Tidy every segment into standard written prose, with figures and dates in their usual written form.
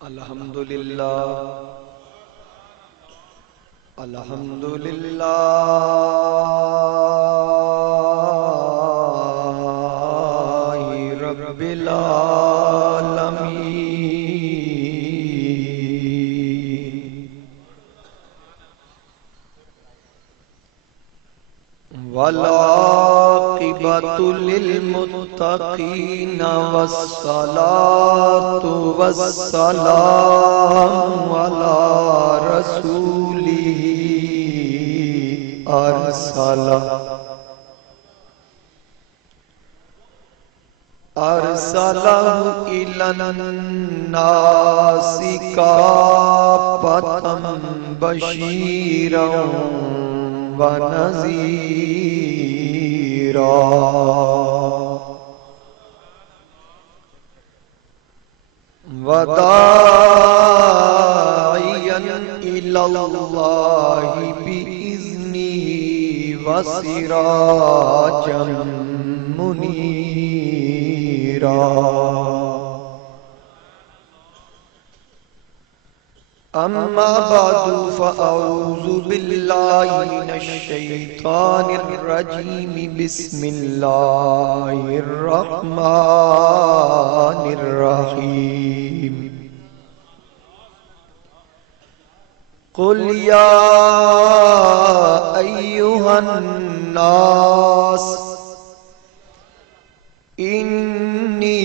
الحمدللہ الحمدللہ رب العالمین والعاقبۃ للمتقین والصلاة والسلام علی رسولہ ارسلہ الی الناس کافۃ بشیرا ونذیرا وداعیا الی اللہ بإذنہ وسراجا منیرا اما بعد فاعوذ باللہ من الشیطان الرجیم بسم اللہ الرحمن الرحیم قل یا ایہا الناس انی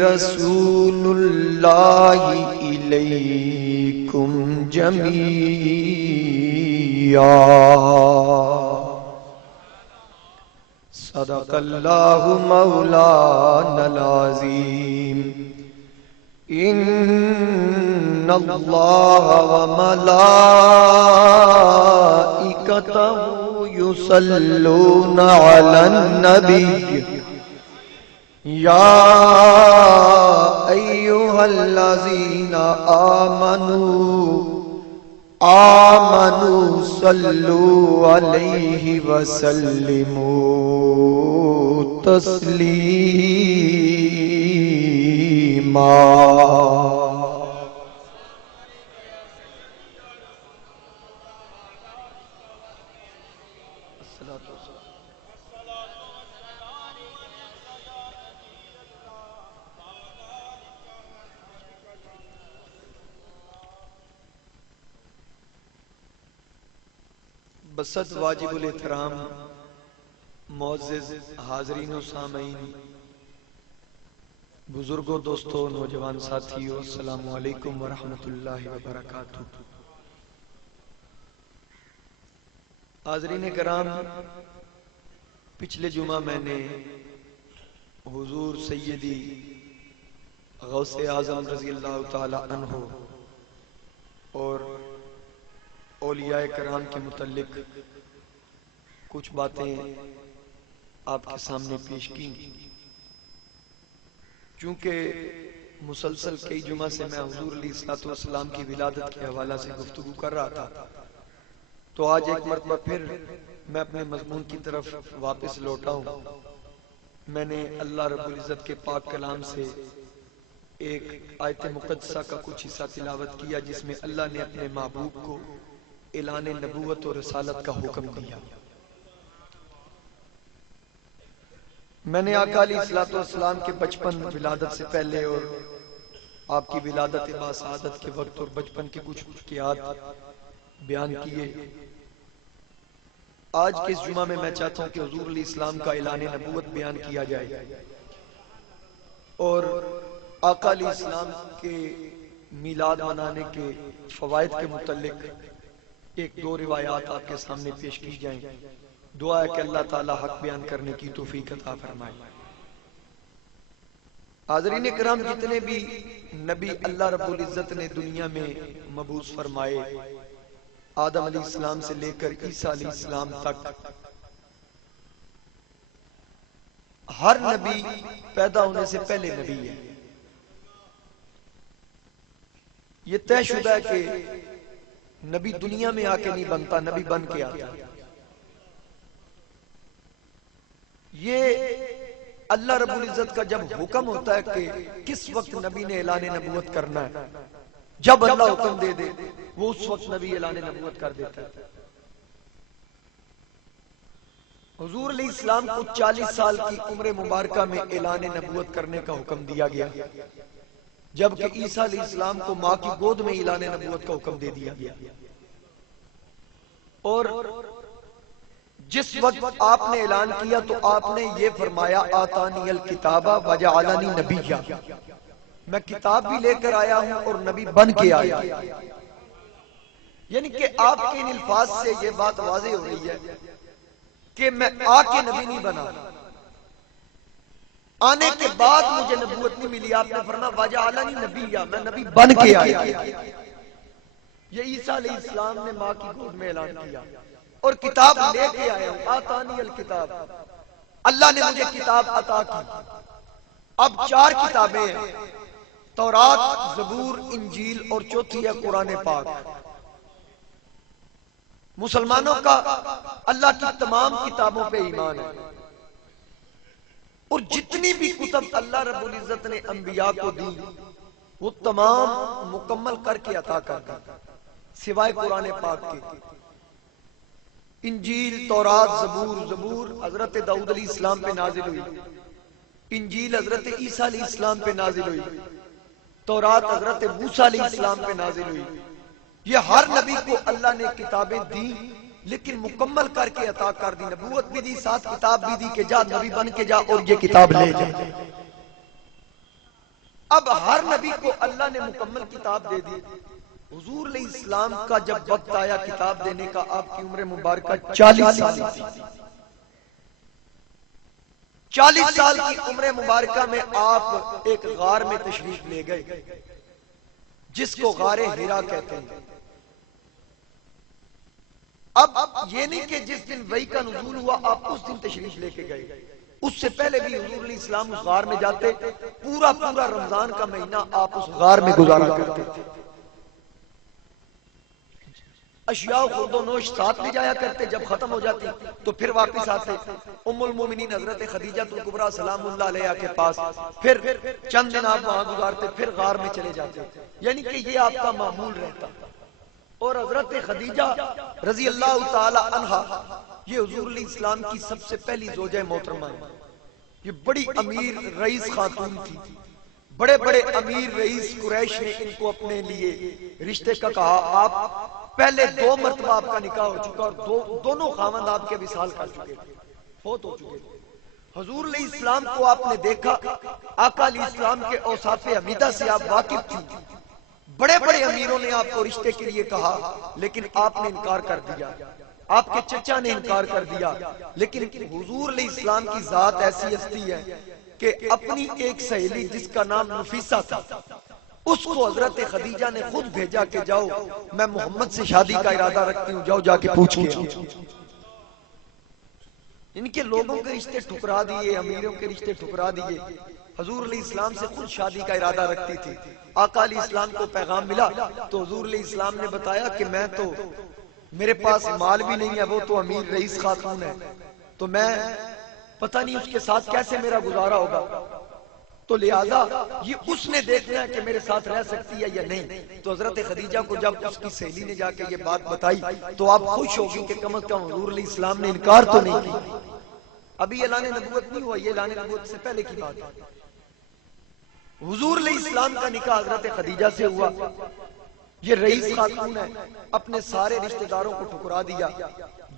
رسول اللہ الیکم جمیعا صدق اللہ مولانا العظیم ان اللہ وملائکتہ یصلون علی النبی یا ایہا الذین آمنوا صلوا علیہ وسلموا تسلیما بسط واجب الاحترام معزز حاضرین و سامعین، بزرگوں، دوستوں، نوجوان ساتھیوں، السلام علیکم ورحمۃ اللہ وبرکاتہ۔ حاضرین کرام، پچھلے جمعہ میں نے حضور سیدی غوث اعظم رضی اللہ تعالی عنہ اور اولیاء کرام کے متعلق کچھ باتیں آپ کے سامنے پیش کی۔ چونکہ مسلسل کئی جمعہ سے میں حضور علیہ السلام کی ولادت کے حوالہ سے گفتگو کر رہا تھا، تو آج ایک مرتبہ پھر میں اپنے مضمون کی طرف واپس لوٹا ہوں۔ میں نے اللہ رب العزت کے پاک کلام سے ایک آیت مقدسہ کا کچھ حصہ تلاوت کیا، جس میں اللہ نے اپنے محبوب کو اعلان نبوت اور رسالت کا حکم دیا۔ میں نے آقا علیہ السلام کے بچپن، ولادت سے پہلے اور آپ کی ولادت باسعادت کے وقت اور بچپن کے کچھ واقعات بیان کیے۔ آج کے اس جمعہ میں چاہتا ہوں کہ حضور علیہ السلام کا اعلان نبوت بیان کیا جائے اور آقا علیہ السلام کے میلاد منانے کے فوائد کے متعلق ایک دو روایات آپ کے سامنے پیش کی جائیں۔ دعا ہے کہ اللہ تعالی حق بیان کرنے کی توفیق عطا فرمائے۔ حاضرین کرام، جتنے بھی نبی اللہ رب العزت نے دنیا میں مبعوث فرمائے، آدم علیہ السلام سے لے کر عیسیٰ علیہ السلام تک، ہر نبی پیدا ہونے سے پہلے نبی ہے۔ یہ طے شدہ ہے کہ نبی دنیا میں آ کے نہیں بنتا، نبی بن کے آتا۔ یہ اللہ رب العزت کا جب حکم ہوتا ہے کہ کس وقت نبی نے اعلان نبوت کرنا ہے، جب اللہ حکم دے دے وہ اس وقت نبی اعلان نبوت کر دیتا ہے۔ حضور علیہ السلام کو 40 سال کی عمر مبارکہ میں اعلان نبوت کرنے کا حکم دیا گیا، جبکہ عیسیٰ علیہ السلام کو ماں کی گود میں اعلان نبوت کا حکم دے دیا گیا۔ اور جس وقت آپ نے اعلان کیا تو آپ نے یہ فرمایا آتانی الکتاب وجعلنی نبیا، میں کتاب بھی لے کر آیا ہوں اور نبی بن کے آیا۔ یعنی کہ آپ کے ان الفاظ سے یہ بات واضح ہو رہی ہے کہ میں آ کے نبی نہیں بنا، آنے کے بعد مجھے نبوت نہیں ملی۔ آپ نے فرمایا وجعلنی نبیا، میں نبی بن کے آیا۔ یہ عیسیٰ علیہ السلام نے ماں کی گود میں اعلان کیا اور کتاب لے کے آیا ہوں، آتانی الکتاب، اللہ نے مجھے کتاب عطا کی۔ اب 4 کتابیں ہیں، تورات، زبور، انجیل اور چوتھی ہے قرآن پاک۔ مسلمانوں کا اللہ کی تمام کتابوں پہ ایمان ہے، اور جتنی بھی کتب اللہ رب العزت نے انبیاء کو دی وہ تمام مکمل کر کے عطا کر دی، سوائے قرآن پاک کے۔ انجیل، تورات، زبور حضرت داؤد علیہ السلام پہ نازل ہوئی، انجیل حضرت عیسیٰ علیہ السلام پہ نازل ہوئی، تورات حضرت موسیٰ علیہ السلام پہ نازل ہوئی۔ یہ ہر نبی کو اللہ نے کتابیں دی لیکن مکمل کر کے عطا کر دی، نبوت بھی دی، ساتھ کتاب بھی دی کہ جا نبی بن کے جا اور یہ کتاب لے جا۔ اب ہر نبی کو اللہ نے مکمل کتاب دے دی۔ حضور علیہ السلام کا جب وقت آیا کتاب دینے کا، آپ کی عمر مبارکہ 40 سال تھی۔ 40 سال کی عمر مبارکہ میں آپ ایک غار میں تشریف لے گئے جس کو غار حرا کہتے ہیں۔ اب یہ نہیں کہ جس دن وحی کا نزول ہوا آپ اس دن تشریف لے کے گئے، اس سے پہلے بھی حضور علیہ السلام اس غار میں جاتے، پورا رمضان کا مہینہ آپ اس غار میں گزارا کرتے تھے۔ اشیاء خورد و نوش ساتھ لے جایا کرتے، جب ختم ہو جاتی تو پھر واپس آتے ام المومنین حضرت خدیجہ الکبریٰ سلام اللہ علیہا کے پاس، پھر چند دن آپ وہاں گزارتے، پھر غار میں چلے جاتے، یعنی کہ یہ آپ کا معمول رہتا۔ اور حضرت خدیجہ رضی اللہ تعالی عنہا یہ حضور علیہ السلام کی سب سے پہلی زوجہ محترمہ ہے۔ یہ بڑی امیر رئیس خاتون تھی، بڑے بڑے امیر رئیس قریش نے ان کو اپنے لیے رشتے کا کہا۔ آپ پہلے 2 مرتبہ آپ کا نکاح ہو چکا اور دونوں خاوند آپ کے وصال کر چکے تھے، فوت ہو چکے تھے۔ حضور علیہ السلام کو آپ نے دیکھا، آقا علیہ السلام کے اوصاف حمیدہ سے آپ واقف تھی۔ بڑے بڑے امیروں نے آپ کو رشتے کے لیے کہا لیکن آپ نے انکار کر دیا، آپ کے چچا نے انکار کر دیا۔ لیکن حضور علیہ السلام کی ذات ایسی ہستی ہے کہ اپنی ایک سہیلی جس کا نام نفیسہ تھا، اس کو حضرت خدیجہ نے خود بھیجا کہ جاؤ میں محمد سے شادی کا ارادہ رکھتی ہوں، جاؤ جا کے پوچھ کے آؤ۔ ان کے لوگوں کے رشتے ٹھکرا دیے، امیروں کے رشتے ٹھکرا دیے، حضور علیہ السلام سے خود شادی کا ارادہ رکھتی تھی۔ آقا علیہ السلام کو پیغام ملا تو حضور علیہ السلام نے بتایا کہ میں تو میرے پاس مال بھی نہیں ہے، وہ تو امیر رئیس خاتون ہے، تو میں پتہ نہیں اس کے ساتھ کیسے میرا گزارا ہوگا، تو لہذا یہ اس نے دیکھنا ہے کہ میرے ساتھ رہ سکتی ہے یا نہیں۔ تو حضرت خدیجہ کو جب اس کی سہیلی نے جا کے یہ بات بتائی تو آپ خوش ہوگی کہ کم از کم حضور علیہ السلام نے انکار تو نہیں کی۔ ابھی اعلان نبوت نہیں ہوا، یہ اعلان نبوت سے پہلے کی بات ہے۔ حضور علیہ السلام کا نکاح حضرت خدیجہ سے ہوا۔ یہ رئیس خاتون ہے، اپنے سارے رشتہ داروں کو ٹھکرا دیا،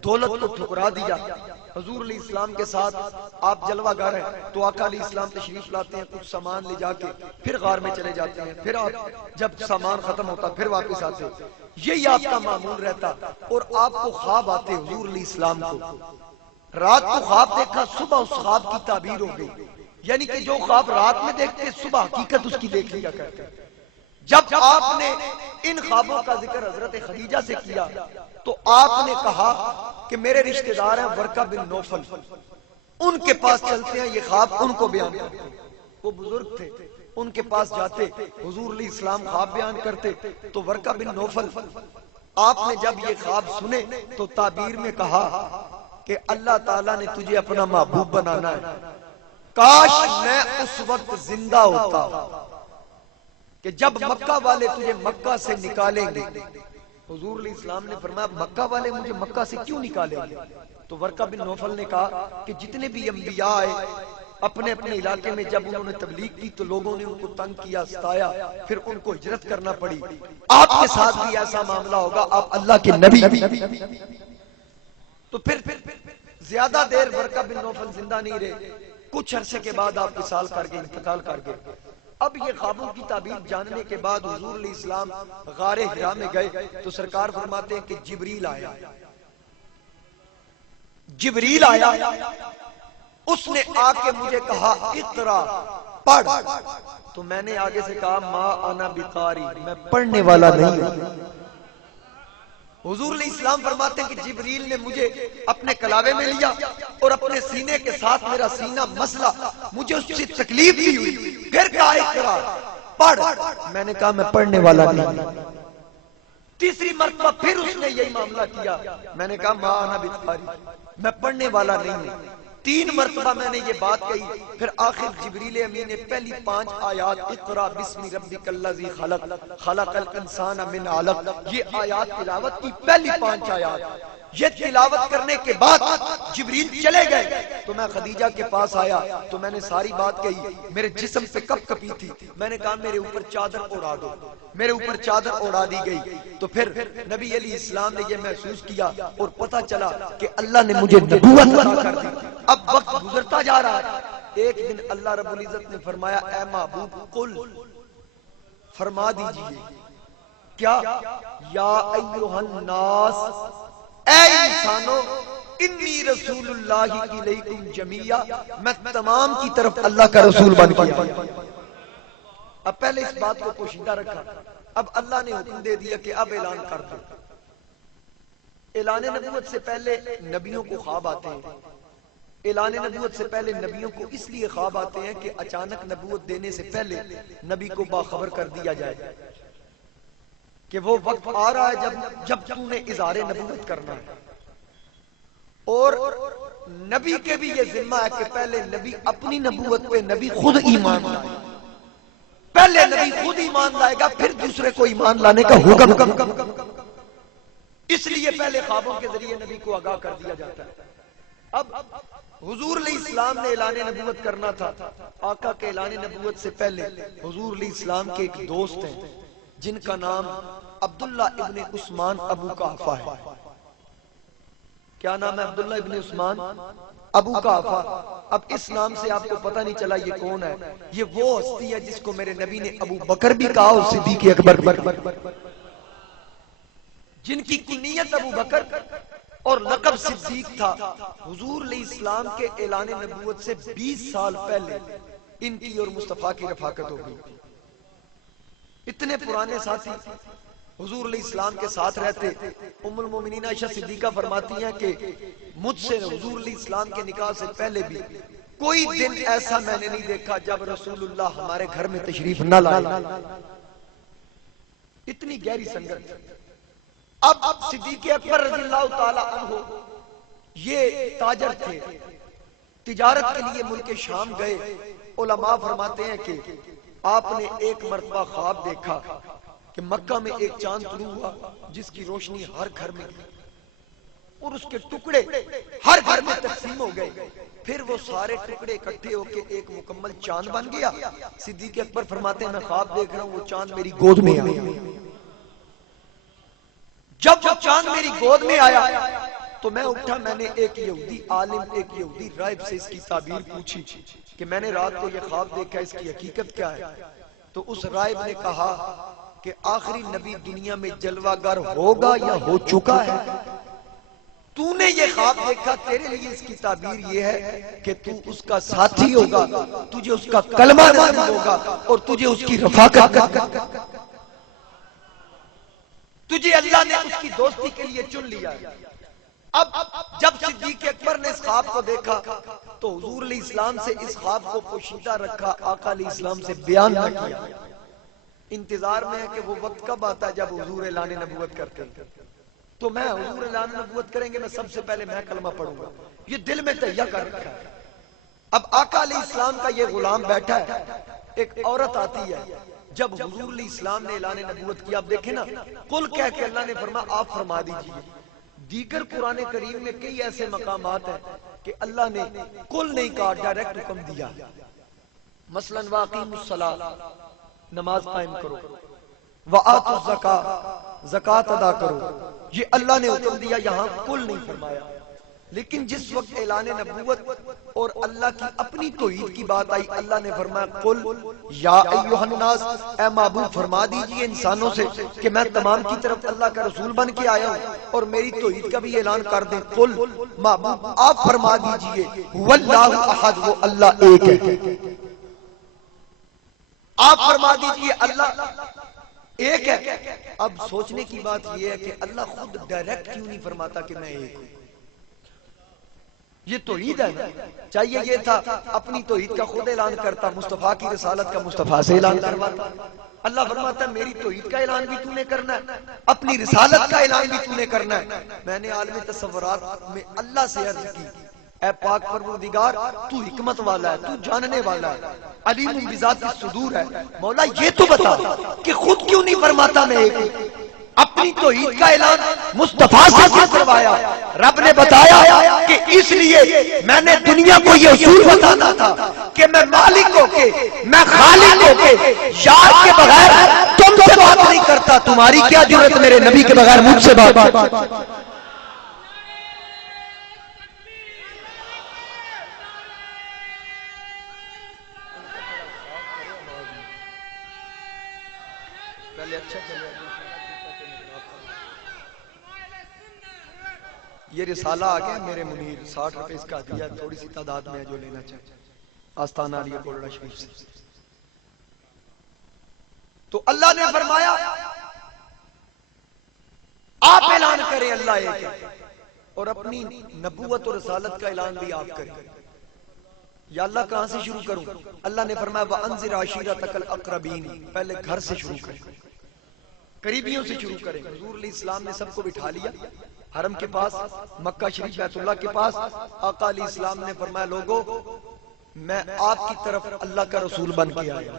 دولت کو ٹھکرا دیا۔ حضور علیہ السلام کے ساتھ آپ جلوہ گر ہیں تو آقا علیہ السلام تشریف لاتے ہیں، کچھ سامان لے جا کے پھر غار میں چلے جاتے ہیں، پھر آپ جب سامان ختم ہوتا پھر واپس آتے، یہی آپ کا معمول رہتا۔ اور آپ کو خواب آتے حضور علیہ السلام کو، رات کو خواب دیکھا، صبح اس خواب کی تعبیر ہو گئی، یعنی کہ جو خواب رات میں دیکھتے صبح حقیقت اس کی دیکھ لیا کرتے۔ جب آپ نے ان خوابوں کا ذکر حضرت خدیجہ سے کیا تو آپ نے کہا کہ میرے رشتہ دار ہیں ورقہ بن نوفل، ان کے پاس چلتے ہیں، یہ خواب ان کو بیان کرتے ہیں۔ وہ بزرگ تھے، ان کے پاس جاتے، حضور علیہ السلام خواب بیان کرتے تو ورقہ بن نوفل آپ نے جب یہ خواب سنے تو تعبیر میں کہا کہ اللہ تعالیٰ نے تجھے اپنا محبوب بنانا ہے، کاش میں اس وقت زندہ ہوتا کہ جب مکہ والے تجھے مکہ سے نکالیں گے. حضور علیہ السلام نے فرمایا مکہ والے مجھے مکہ سے کیوں نکالیں گے؟ تو ورقہ بن نوفل نے کہا کہ جتنے بھی انبیاء آئے اپنے اپنے علاقے میں جب انہوں نے تبلیغ کی تو لوگوں نے ان کو تنگ کیا، ستایا، پھر ان کو ہجرت کرنا پڑی. آپ کے ساتھ بھی ایسا معاملہ ہوگا، آپ اللہ کے نبی. تو پھر زیادہ دیر ورقہ بن نوفل زندہ نہیں رہے، کچھ عرصے کے بعد آپ وصال کر گئے، انتقال کر گئے. اب یہ خوابوں کی تعبیر جاننے کے بعد حضور علیہ السلام غار حرا میں گئے تو سرکار فرماتے ہیں کہ جبریل آیا. جبریل آیا، اس نے آ کے مجھے کہا اقرا، پڑھ. تو میں نے آگے سے کہا ما انا بقاری، میں پڑھنے والا نہیں ہوں. حضور علیہ السلام فرماتے ہیں کہ جبریل نے مجھے اپنے کلاوے میں لیا اور اپنے سینے کے ساتھ میرا سینہ مسلا، مجھے اس سے تکلیف بھی ہوئی. پھر کہا اقرا، پڑھ. میں نے کہا میں پڑھنے والا نہیں. تیسری مرتبہ پھر اس نے یہی معاملہ کیا، میں نے کہا ما انا بقاری، میں پڑھنے والا نہیں ہوں. 3 مرتبہ میں نے یہ بات کہی. پھر آخر جبریل امین نے پہلی 5 آیات اقرا بسم ربک الذی خلق خلق الانسان من علق، یہ آیات تلاوت کی، پہلی 5 آیات. یہ تلاوت کرنے کے بعد جبریل چلے گئے تو میں خدیجہ کے پاس آیا تو میں نے ساری بات کہی. میرے جسم سے کپ کپی تھی، میں نے کہا میرے اوپر چادر اڑا دو. میرے اوپر چادر اڑا دی گئی. تو پھر نبی علیہ السلام نے یہ محسوس کیا اور پتہ چلا کہ اللہ نے مجھے نبوت عطا کر دی. اب وقت گزرتا جا رہا ہے. ایک دن اللہ رب العزت نے فرمایا اے محبوب قل، فرما دیجئے کیا، یا ایھا الناس، اے انسانوں، انی رسول اللہ الیکم جمیعا، میں تمام کی طرف اللہ کا رسول بن گیا. اب پہلے اس بات کو پوشیدہ رکھا، اب اللہ نے حکم دے دیا کہ اب اعلان کر دو. اعلان نبوت سے پہلے نبیوں کو خواب آتے ہیں. اعلان نبوت سے پہلے نبیوں کو اس لیے خواب آتے ہیں کہ اچانک نبوت دینے سے پہلے نبی کو باخبر کر دیا جائے کہ وہ وقت آ رہا ہے جب تو نے اظہار نبوت کرنا ہے. اور نبی کے بھی یہ ذمہ ہے کہ پہلے نبی اپنی نبوت پہ نبی خود ایمان لائے. پہلے نبی خود ایمان لائے گا، پھر دوسرے کو ایمان لانے کا حکم. اس لیے پہلے خوابوں کے ذریعے نبی کو آگاہ کر دیا جاتا ہے. اب حضور علیہ السلام نے اعلان نبوت کرنا تھا. آقا کے اعلان نبوت سے پہلے حضور علیہ السلام کے ایک دوست ہیں جن کا نام عبداللہ ابن عثمان ابو قحافہ ہے. کیا نام ہے؟ عبداللہ ابن عثمان ابو قحافہ. اب اس نام سے آپ کو پتہ نہیں چلا یہ کون ہے. یہ وہ ہستی ہے جس کو میرے نبی نے ابو بکر بھی کہا اور صدیق اکبر بھی، جن کی کنیت ابو بکر اور لقب صدیق تھا. حضور علیہ السلام کے اعلان نبوت سے 20 سال پہلے ان کی اور مصطفیٰ کی رفاقت ہو گئی. اتنے پرانے ساتھی حضور علیہ السلام کے ساتھ رہتے. ام المومنین عائشہ صدیقہ فرماتی ہیں کہ مجھ سے حضور علیہ السلام کے نکاح سے پہلے بھی کوئی دن ایسا میں نے نہیں دیکھا جب رسول اللہ ہمارے گھر میں تشریف نہ لائے. اتنی گہری سنگت. اب صدیق اکبر رضی اللہ تعالی عنہ یہ تاجر تھے، تجارت کے لیے ملک شام گئے. علماء فرماتے ہیں کہ آپ نے ایک مرتبہ خواب دیکھا کہ مکہ میں ایک چاند طلوع ہوا جس کی روشنی ہر گھر میں اور اس کے ٹکڑے ہر گھر میں تقسیم ہو گئے. پھر وہ سارے ٹکڑے اکٹھے ہو کے ایک مکمل چاند بن گیا. صدیق اکبر فرماتے ہیں میں خواب دیکھ رہا ہوں وہ چاند میری گود میں آیا. جب وہ چاند میری گود میں آیا تو میں اٹھا. میں نے ایک یہودی عالم، ایک یہودی راہب سے اس کی تعبیر پوچھی کہ میں نے رات کو یہ خواب دیکھا، اس کی حقیقت کیا ہے؟ تو اس راہب نے کہا کہ آخری نبی دنیا میں جلوہ گر ہوگا یا ہو چکا ہے. تو نے یہ خواب دیکھا، تیرے لیے اس کی تعبیر یہ ہے کہ تو اس کا ساتھی ہوگا، تجھے اس کا کلمہ نصیب ہوگا اور تجھے اس کی رفاقت، تجھے اللہ نے اس کی دوستی کے لیے چن لیا. اب جب صدیق اکبر نے اس خواب کو دیکھا تو حضور علیہ السلام سے اس خواب کو پوشیدہ رکھا، آقا علیہ السلام سے بیان نہ کیا. انتظار میں ہے کہ وہ وقت کب آتا ہے جب حضور اعلان نبوت کرتے ہیں. تو میں حضور اعلان نبوت کریں گے میں سب سے پہلے میں کلمہ پڑھوں گا. یہ دل میں تہیہ کر رکھا ہے. اب آقا علیہ السلام کا یہ غلام بیٹھا ہے، ایک عورت آتی ہے، جب حضور علیہ السلام نے اعلان نبوت کیا، اب دیکھیں نا، قل کہہ کے اللہ نے فرمایا آپ فرما دیجئے۔ دیگر قرآن کریم میں کئی ایسے مقامات ہیں کہ اللہ نے قل نہیں کہا، ڈائریکٹ حکم دیا، مثلا واقیموا الصلاۃ، نماز قائم کرو، وآتوا الزکاۃ، زکوٰۃ ادا کرو، یہ اللہ نے حکم دیا، یہاں قل نہیں فرمایا۔ لیکن جس وقت اعلان نبوت اور اللہ کی اپنی توحید کی بات آئی، اللہ نے فرمایا قل یا ایھا الناس، اے محبوب فرما دیجئے انسانوں سے کہ میں تمام کی طرف اللہ کا رسول بن کے آیا ہوں اور میری توحید کا بھی اعلان کر دیں۔ قل، محبوب آپ فرما دیجئے واللہ احد، وہ اللہ ایک ہے۔ آپ فرما دیجئے اللہ ایک ہے۔ اب سوچنے کی بات یہ ہے کہ اللہ خود ڈائریکٹ کیوں نہیں فرماتا کہ میں ایک ہوں؟ یہ توحید ہے نا، چاہیے یہ تھا اپنی توحید کا خود اعلان کرتا، مصطفیٰ کی رسالت کا مصطفیٰ سے اعلان کرواتا۔ اللہ فرماتا ہے میری توحید کا اعلان بھی تو نے کرنا ہے، اپنی رسالت کا اعلان بھی تو نے کرنا ہے۔ میں نے عالم تصورات میں اللہ سے عرض کی، اے پاک پروردگار تو حکمت والا ہے، تو جاننے والا ہے، علیم بذات الصدور ہے، مولا یہ تو بتا کہ خود کیوں نہیں فرماتا میں ایک ہوں؟ اپنی توحید کا اعلان مصطفیٰ سے کیوں کروایا؟ رب نے بتایا کہ اس لیے میں نے دنیا کو یہ اصول بتانا تھا کہ میں مالک ہو کے، میں خالق ہو کے، یار کے بغیر تم سے بات نہیں کرتا، تمہاری کیا ضرورت میرے نبی کے بغیر مجھ سے بات۔ یہ رسالہ آ گیا میرے منیر، 60 روپے اس کا دیا، تھوڑی سی تعداد میں ہے جو لینا چاہتے آستانہ علیہ کوڑا شریف سے۔ تو اللہ نے فرمایا آپ اعلان کریں اللہ ایک ہے، اور اپنی نبوت اور رسالت کا اعلان بھی آپ کریں۔ یا اللہ کہاں سے شروع کروں؟ اللہ نے فرمایا وَأَنذِرْ عَشِيرَتَكَ الْأَقْرَبِينَ، پہلے گھر سے شروع کریں، قریبیوں سے شروع کریں۔ حضور علیہ السلام نے سب کو بٹھا لیا حرم کے پاس، مکہ شریف بیت اللہ کے پاس۔ آقا علیہ السلام نے فرمایا لوگو میں آپ کی طرف اللہ کا رسول بن کے آیا۔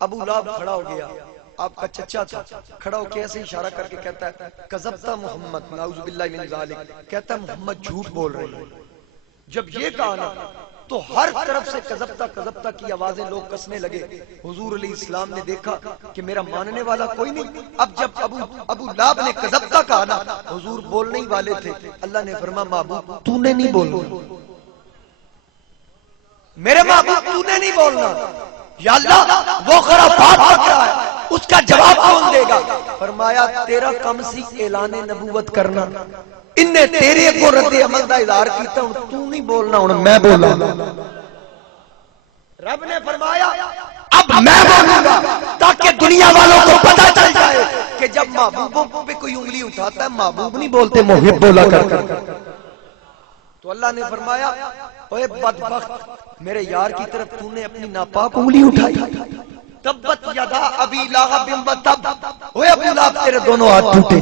ابو لہب کھڑا ہو گیا، آپ کا چچا تھا، کھڑا ہو کے ایسے اشارہ کر کے کہتا ہے کذبت محمد، نعوذ باللہ من ذالک، کہتا ہے محمد جھوٹ بول رہے ہیں۔ جب یہ کہا نا تو ہر طرف سے کذبتا کذبتا کی آوازیں لوگ کسنے لگے۔ حضور علیہ السلام نے دیکھا کہ میرا ماننے والا کوئی نہیں۔ اب جب ابو لہب نے کذبتا کہا نا، حضور بولنے ہی والے تھے، اللہ نے فرمایا محبوب تو نے نہیں بولنا، میرے محبوب تو نے نہیں بولنا۔ یا اللہ وہ خرافات پکڑ رہا ہے، اس کا جواب کون دے گا؟ فرمایا تیرا کم سی اعلان نبوت کرنا، ان نے تیرے کو رد عمل دا اظہار کیتا، ہوں تو نہیں بولنا، ہوں میں بولا۔ رب نے فرمایا اب میں بولوں گا تاکہ دنیا والوں کو پتہ چل جائے کہ جب محبوبوں پہ کوئی انگلی اٹھاتا ہے محبوب نہیں بولتے، محب بولا کر۔ تو اللہ نے فرمایا اوے بدبخت، میرے یار کی طرف تو نے اپنی ناپاک انگلی اٹھائی، تبت یدا ابی لہب وتب، اوے ابو لہب تیرے دونوں ہاتھ ٹوٹے،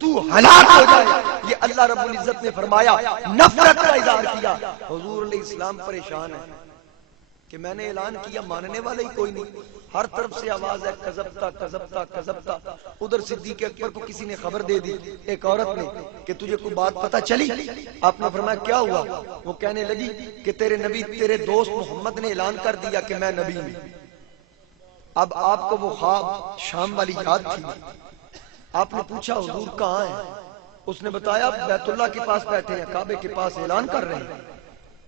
تو ہلاک ہو جائے۔ یہ اللہ رب العزت نے فرمایا، نفرت کا اظہار کیا۔ حضور علیہ السلام پریشان ہے کہ میں نے اعلان کیا، ماننے والا ہی کوئی نہیں، ہر طرف سے آواز ہے کذبتا کذبتا کذبتا۔ ادھر صدیق اکبر کو کسی نے خبر دے دی، ایک عورت نے، کہ تجھے کوئی بات پتہ چلی؟ آپ نے فرمایا کیا ہوا؟ وہ کہنے لگی کہ تیرے نبی، تیرے دوست محمد نے اعلان کر دیا کہ میں نبی ہوں۔ اب آپ کو وہ خواب شام والی یاد تھی۔ آپ نے پوچھا حضور کہاں ہیں؟ اس نے بتایا بیت اللہ کے پاس بیٹھے ہیں، کعبے کے پاس اعلان کر رہے ہیں۔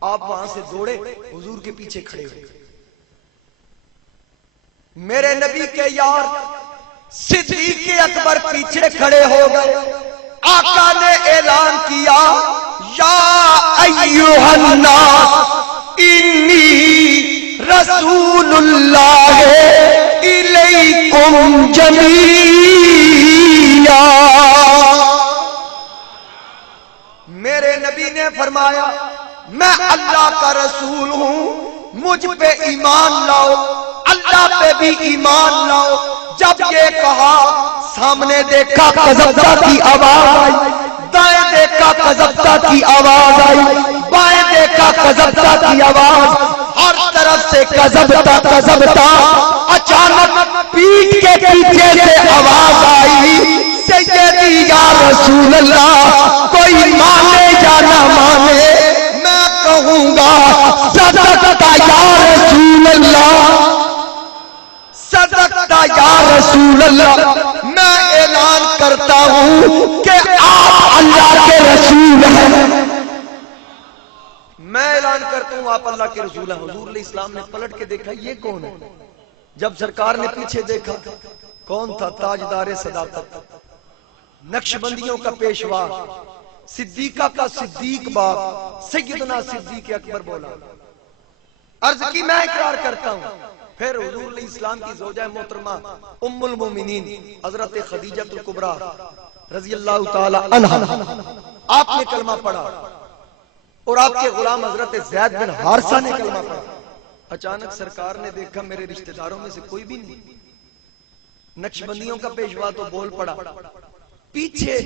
آپ وہاں سے دوڑے، حضور کے پیچھے کھڑے ہوئے۔ میرے نبی کے یار صدیق اکبر پیچھے کھڑے ہو گئے۔ آقا نے اعلان کیا یا ایھا الناس انی رسول اللہ الیکم جمیعا۔ میرے نبی نے فرمایا میں اللہ کا رسول ہوں، مجھ پہ ایمان لاؤ، اللہ پہ بھی ایمان لاؤ۔ جب یہ کہا سامنے دیکھا کذبتا کی آواز آئی، دائیں دیکھا کذبتا کی آواز آئی، بائیں کذبتا کی آواز، ہر طرف سے کذبتا کذبتا، اچانک پیٹھ کے پیچھے سے آواز آئی، سیدی یا رسول اللہ، کوئی مانے یا نہ مانے میں کہوں گا صدقتا یا رسول اللہ، صدقتا یا رسول اللہ، میں اعلان کرتا ہوں کہ آپ اللہ کے رسول ہیں، میں اعلان کرتا ہوں آپ اللہ کے رسول ہیں۔ حضور علیہ السلام نے پلٹ کے دیکھا یہ کون ہے؟ جب سرکار نے پیچھے دیکھا کون تھا؟ تاجدار صداقت، نقشبندیوں کا پیشوا، صدیقہ کا صدیق باپ، سیدنا صدیق اکبر بولا، عرض کی میں اقرار کرتا ہوں۔ پھر حضور علیہ السلام کی زوجہ محترمہ ام المومنین حضرت خدیجہ الکبریٰ رضی اللہ تعالی عنہا، آپ نے کلمہ پڑھا اور آپ کے غلام حضرت زید بن حارثہ نے کلمہ پڑھا۔ اچانک سرکار نے دیکھا میرے رشتہ داروں میں سے کوئی بھی نہیں، نقشبندیوں کا پیشوا تو بول پڑا، پیچھے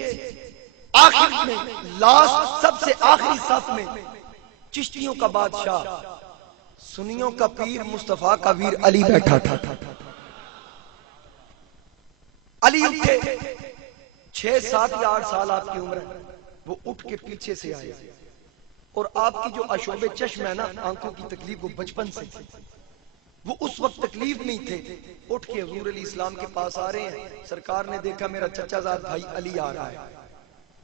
آخر میں لاسٹ سب سے آخری صف میں چشتیوں کا بادشاہ، سنیوں کا پیر، مصطفیٰ کا ویر علی بیٹھا تھا۔ علی اٹھے، 6 7 یا 8 سال آپ کی عمر ہے، وہ اٹھ کے پیچھے سے آئے اور آپ کی جو اشوب چشم ہے نا، آنکھوں کی تکلیف، وہ بچپن سے تھی، وہ اس وقت تکلیف میں تھے، اٹھ کے حضور علیہ السلام کے پاس آ رہے ہیں۔ سرکار نے دیکھا میرا چچا زاد بھائی علی آ رہا ہے،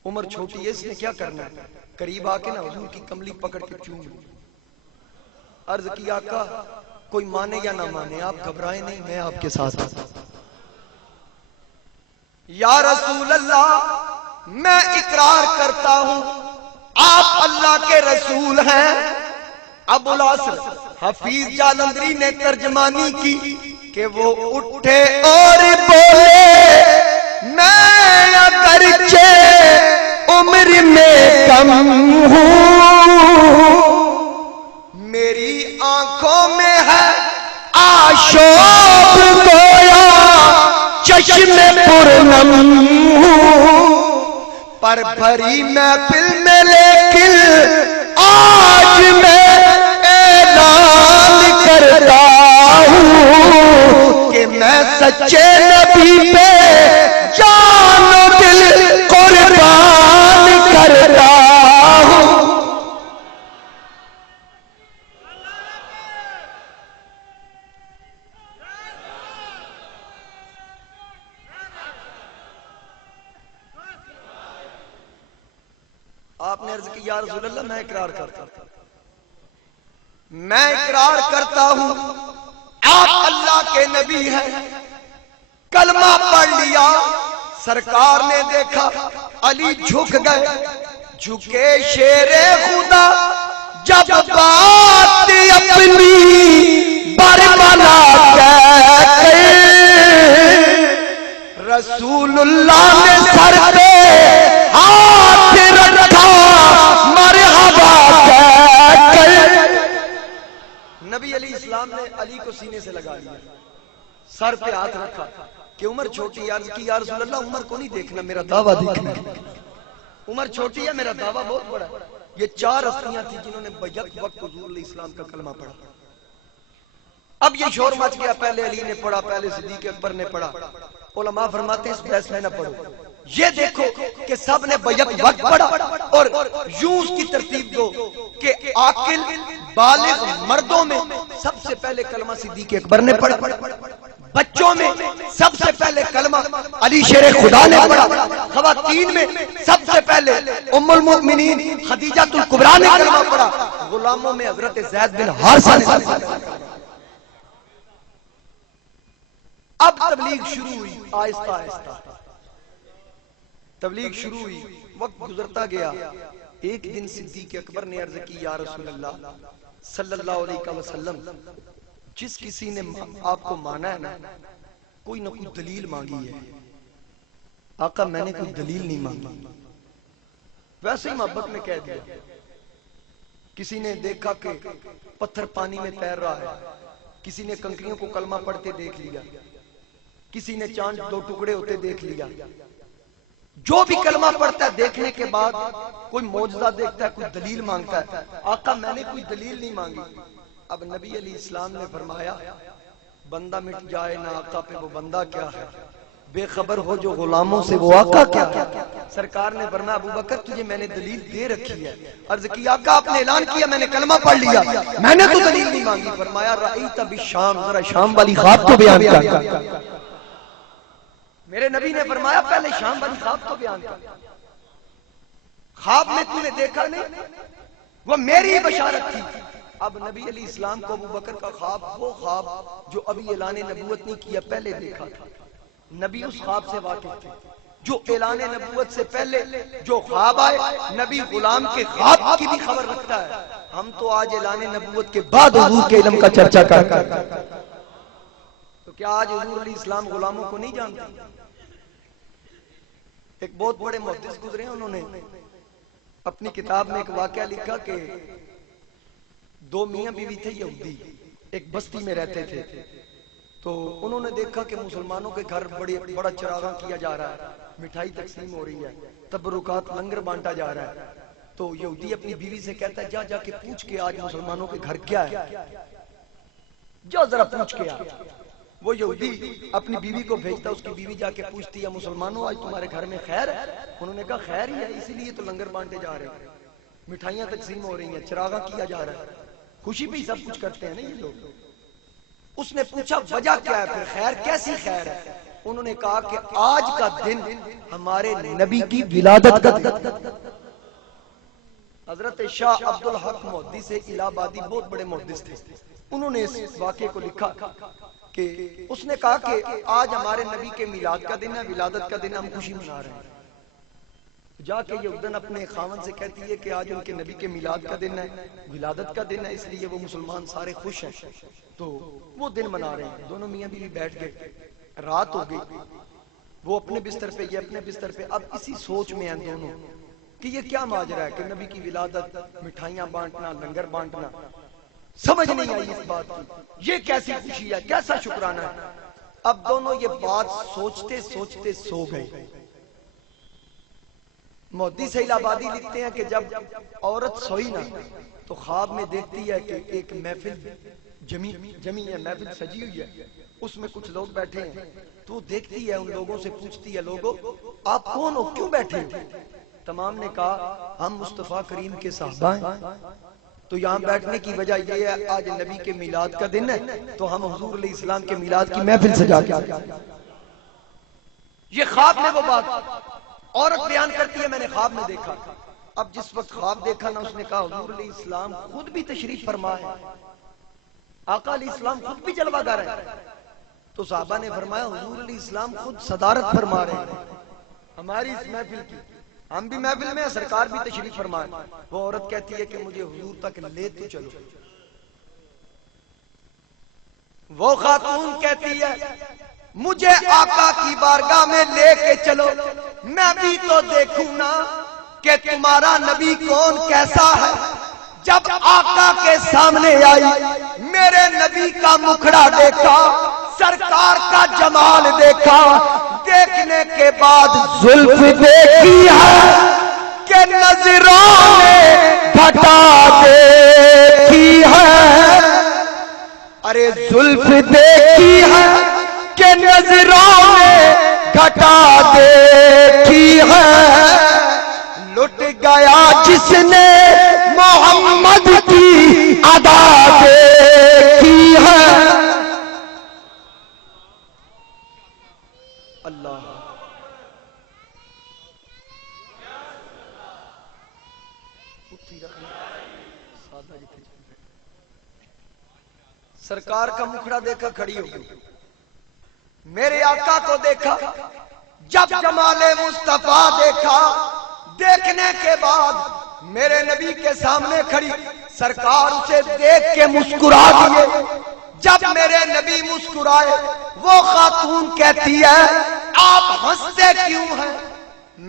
عمر چھوٹی ہے، اس نے کیا کرنا ہے؟ قریب آ کے نا حضور کی کملی پکڑ کے چوم لی۔ عرض کی آقا کوئی مانے یا نہ مانے آپ گھبرائیں نہیں، میں آپ کے ساتھ ہوں۔ یا رسول اللہ میں اقرار کرتا ہوں آپ اللہ کے رسول ہیں۔ ابو العاصر حفیظ جالندری نے ترجمانی کی کہ وہ اٹھے اور بولے میں اگرچہ عمر میں کم ہوں، میری آنکھوں میں ہے آشوب گویا چشم پرنم ہوں، پر بھری محفل میں لیکن آج میں اعلان کرتا ہوں کہ میں سچے نبی پہ جان و دل قربان کرتا ہوں۔ آپ نے عرض کی یا رسول اللہ میں اقرار کرتا ہوں، میں اقرار کرتا ہوں آپ اللہ کے نبی ہیں۔ کلمہ پڑھ لیا، سرکار نے دیکھا علی جھک گئے، جھکے شیر خدا جب بات اپنی بربلا کہہ رسول اللہ نے سر پہ ہاتھ رکھا مرحبا کہہ کر۔ نبی علیہ السلام نے علی کو سینے سے لگا لیا، سر پہ ہاتھ رکھا کہ عمر چھوٹی، عرض کی یا رسول اللہ عمر کو نہیں دیکھنا، میرا دعویٰ دیکھنا، عمر چھوٹی ہے میرا دعویٰ بہت بڑا ہے۔ یہ 4 ہستیاں تھیں جنہوں نے بیک وقت حضور علیہ السلام کا کلمہ پڑھا۔ اب یہ شور مچ گیا، پہلے علی نے پڑھا، پہلے صدیق اکبر نے پڑھا۔ علماء فرماتے ہیں اس بحث میں نہ پڑھو، یہ دیکھو کہ سب نے بیک وقت پڑھا اور یوں اس کی ترتیب دو کہ عاقل بالغ مردوں میں سب سے پہلے کلمہ صدیق اکبر نے پڑھا، بچوں میں سب سے پہلے کلمہ علی شیر خدا نے پڑھا، خواتین میں سب سے پہلے ام المؤمنین خدیجہ الکبریٰ نے کلمہ پڑھا، غلاموں میں حضرت زید بن حارثہ نے پڑھا۔ اب تبلیغ شروع ہوئی، آہستہ آہستہ تبلیغ شروع ہوئی، وقت گزرتا گیا۔ ایک دن صدیق اکبر نے عرض کی یا رسول اللہ صلی اللہ علیہ وسلم، جس کسی نے آپ کو مانا ہے نا، کوئی نہ کوئی دلیل مانگی ہے۔ آقا میں نے کوئی دلیل نہیں مانگی، ویسے ہی محبت میں کہہ دیا۔ کسی نے دیکھا کہ پتھر پانی میں تیر رہا ہے، کسی نے کنکریوں کو کلمہ پڑھتے دیکھ لیا، کسی نے چاند 2 ٹکڑے ہوتے دیکھ لیا۔ جو بھی کلمہ پڑھتا ہے دیکھنے کے بعد کوئی معجزہ دیکھتا ہے، کوئی دلیل مانگتا ہے. آقا میں نے کوئی دلیل نہیں مانگی. اب نبی علیہ السلام نے فرمایا بندہ مٹ جائے نہ آقا پہ وہ بندہ کیا ہے، بے خبر ہو جو غلاموں سے وہ آقا کیا ہے. سرکار نے فرمایا ابو بکر تجھے میں نے دلیل دے رکھی ہے. عرض کی آقا آپ نے اعلان کیا میں نے کلمہ پڑھ لیا، میں نے تو دلیل نہیں مانگی. فرمایا رأیت بالشام، ذرا شام والی خواب تو بیان کر. میرے نبی نے فرمایا پہلے شام والی خواب تو بیان کر. خواب میں تو نے دیکھا نہیں، وہ میری بشارت تھی. اب نبی علیہ السلام کو ابو بکر کا خواب وہ خواب جو ابھی اعلان نبوت نہیں کیا پہلے دیکھا تھا. نبی اس خواب سے واقف تھے. جو اعلان نبوت سے پہلے جو خواب آئے، نبی غلام کے خواب کی بھی خبر رکھتا ہے. ہم تو آج اعلان نبوت کے بعد حضور کے علم کا چرچا کر تو کیا آج حضور علیہ السلام غلاموں کو نہیں جانتے؟ ایک بہت بڑے محدث گزرے ہیں، انہوں نے اپنی کتاب میں ایک واقعہ لکھا کہ دو میاں بیوی تھے یہودی، ایک بستی میں رہتے تھے. تو انہوں نے دیکھا کہ مسلمانوں کے گھر بڑا چراغاں کیا جا رہا ہے، مٹھائی تقسیم ہو رہی ہے، تبرکات لنگر بانٹا جا رہا ہے. تو یہودی اپنی بیوی سے کہتا ہے جا کے پوچھ کے آج مسلمانوں کے گھر کیا ہے، جا ذرا پوچھ کے آ. وہ یہودی اپنی بیوی کو بھیجتا، اس کی بیوی جا کے پوچھتی ہے مسلمانوں آج تمہارے گھر میں خیر ہے؟ انہوں نے کہا خیر ہی ہے، اسی لیے تو لنگر بانٹے جا رہے ہیں، مٹھائیاں تقسیم ہو رہی ہیں، چراغاں کیا جا رہا ہے، خوشی پہ ہی سب کچھ کرتے ہیں نا یہ لوگ. اس نے پوچھا وجہ کیا ہے، پھر خیر کیسی خیر ہے؟ انہوں نے کہا کہ آج کا دن ہمارے نبی کی ولادت کا دن. حضرت شاہ عبد الحق محدث الہ آبادی بہت بڑے محدث تھے، انہوں نے اس واقعے کو لکھا کہ اس نے کہا کہ آج ہمارے نبی کے میلاد کا دن ہے، ولادت کا دن ہے، ہم خوشی منا رہے ہیں. جا کے یہودن اپنے خاون سے کہتی ہے کہ آج ان کے نبی کے میلاد کا دن ہے، ولادت کا دن ہے، اس لیے وہ مسلمان سارے خوش ہیں، تو وہ دن منا رہے ہیں. دونوں میاں بیوی بیٹھ گئے، رات ہو گئی، وہ اپنے بستر پہ یہ اپنے بستر پہ. اب اسی سوچ میں ہیں دونوں کہ یہ کیا ماجرا ہے کہ نبی کی ولادت، مٹھائیاں بانٹنا، لنگر بانٹنا. سمجھ نہیں آئی اس بات کی، یہ کیسی خوشی ہے، کیسا شکرانہ ہے. اب دونوں یہ بات سوچتے سوچتے سو گئے. محدث الہ آبادی لکھتے ہیں کہ جب عورت سوئی نا تو خواب میں دیکھتی ہے کہ ایک محفل جمی ہے، محفل سجی ہوئی ہے، اس میں کچھ لوگ بیٹھے ہیں. تو دیکھتی ہے، ان لوگوں سے پوچھتی ہے لوگوں آپ کون ہو، کیوں بیٹھے ہو؟ تمام نے کہا ہم مصطفیٰ کریم کے صحابہ ہیں، تو یہاں بیٹھنے کی وجہ یہ ہے آج نبی کے میلاد کا دن ہے تو ہم حضور علیہ السلام کے میلاد کی محفل سجا کے. یہ خواب میں وہ بات عورت بیان کرتی ہے میں نے خواب میں دیکھا. اب جس وقت خواب دیکھا نا اس نے کہا حضور علیہ السلام خود بھی تشریف فرما ہے، آقا علیہ السلام خود بھی جلوہ گر ہے. تو صحابہ نے فرمایا حضور علیہ السلام خود صدارت فرما رہے ہیں ہماری اس محفل کی، ہم بھی محفل میں ہیں، سرکار بھی تشریف فرمائے. وہ عورت کہتی ہے کہ مجھے حضور تک لے تو چلو. وہ خاتون کہتی ہے مجھے آقا کی بارگاہ میں لے کے چلو، میں بھی تو دیکھوں نا کہ تمہارا نبی کون کیسا ہے. جب آقا کے سامنے آئی، میرے نبی کا مکھڑا دیکھا، سرکار کا جمال دیکھا، دیکھنے کے بعد زلف دیکھی ہے کہ نظروں نے بھٹا دیکھی ہے. ارے زلف دیکھی ہے کہ نظروں نے گھٹا دیکھی ہے. لٹ گیا جس نے محمد کی ادا دیکھی ہے. اللہ سرکار کا مکھڑا دیکھا کھڑی ہو گئی، میرے آقا کو دیکھا. جب جمال مصطفیٰ دیکھا، دیکھنے کے بعد میرے نبی کے سامنے کھڑی، سرکار اسے دیکھ کے مسکرا دیے. جب میرے نبی مسکرائے، وہ خاتون کہتی ہے آپ ہنستے کیوں ہیں؟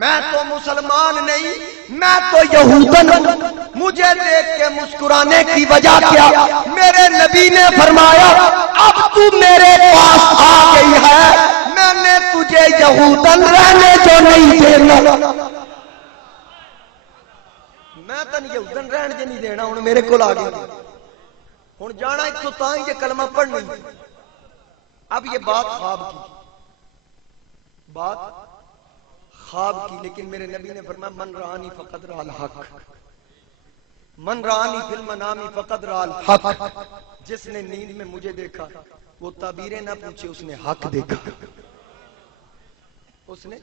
میں تو مسلمان نہیں، میں تو یہودن ہوں، مجھے دیکھ کے مسکرانے کی وجہ کیا؟ میرے نبی نے فرمایا اب تو میرے پاس آ گئی ہے، میں نے تجھے یہودن رہنے جو نہیں دینا. میں تن یہودن رہن جو نہیں دینا. ہن میرے کو آ گیا ہن جانا اتوں تاں یہ کلمہ پڑھنا. اب یہ بات خواب کی لیکن میرے نبی نے فرمایا من رآنی فقد رأى الحق، من رآنی فی المنام فقد رأى الحق. جس نے نیند میں مجھے دیکھا وہ تعبیریں نہ پوچھے، اس نے حق دیکھا. اس نے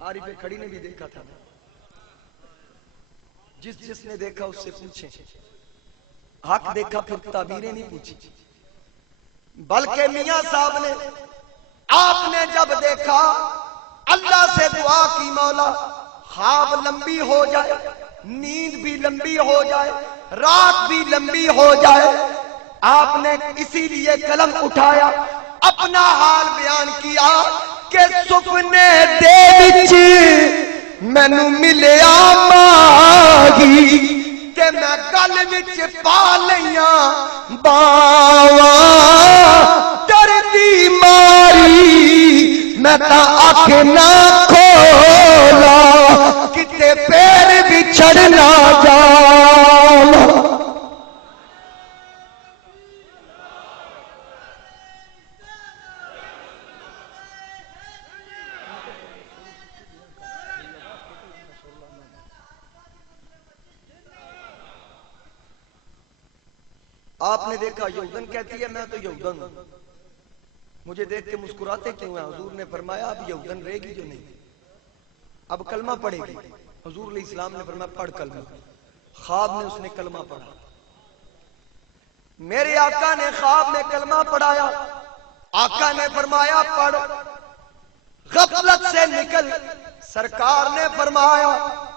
عارف کھڑی نے بھی دیکھا تھا. جس نے دیکھا اس سے پوچھیں. حق دیکھا پھر تعبیریں نہیں پوچھی. بلکہ میاں صاحب نے آپ نے جب دیکھا اللہ سے دعا کی مولا خواب لمبی ہو جائے، نیند بھی لمبی ہو جائے، رات بھی لمبی ہو جائے. آپ نے اسی لیے قلم اٹھایا، اپنا حال بیان کیا کہ سپنے دے وچ مینوں ملیا ماہی تے میں گل وچ پا لیاں باواں ڈردی ماری میں تاں اکھ نہ کھولا کتے پیر بچھڑ نہ جاواں. آپ نے دیکھا یہودن کہتی ہے میں تو یہودن ہوں، مجھے دیکھ کے مسکراتے کیوں ہیں؟ حضور نے فرمایا اب یہودن رہے گی جو نہیں، اب کلمہ پڑھے گی. حضور علیہ السلام نے فرمایا پڑھ کلمہ. خواب میں اس نے کلمہ پڑھا. میرے آقا نے خواب میں کلمہ پڑھایا. آقا نے فرمایا پڑھ، غفلت سے نکل. سرکار نے فرمایا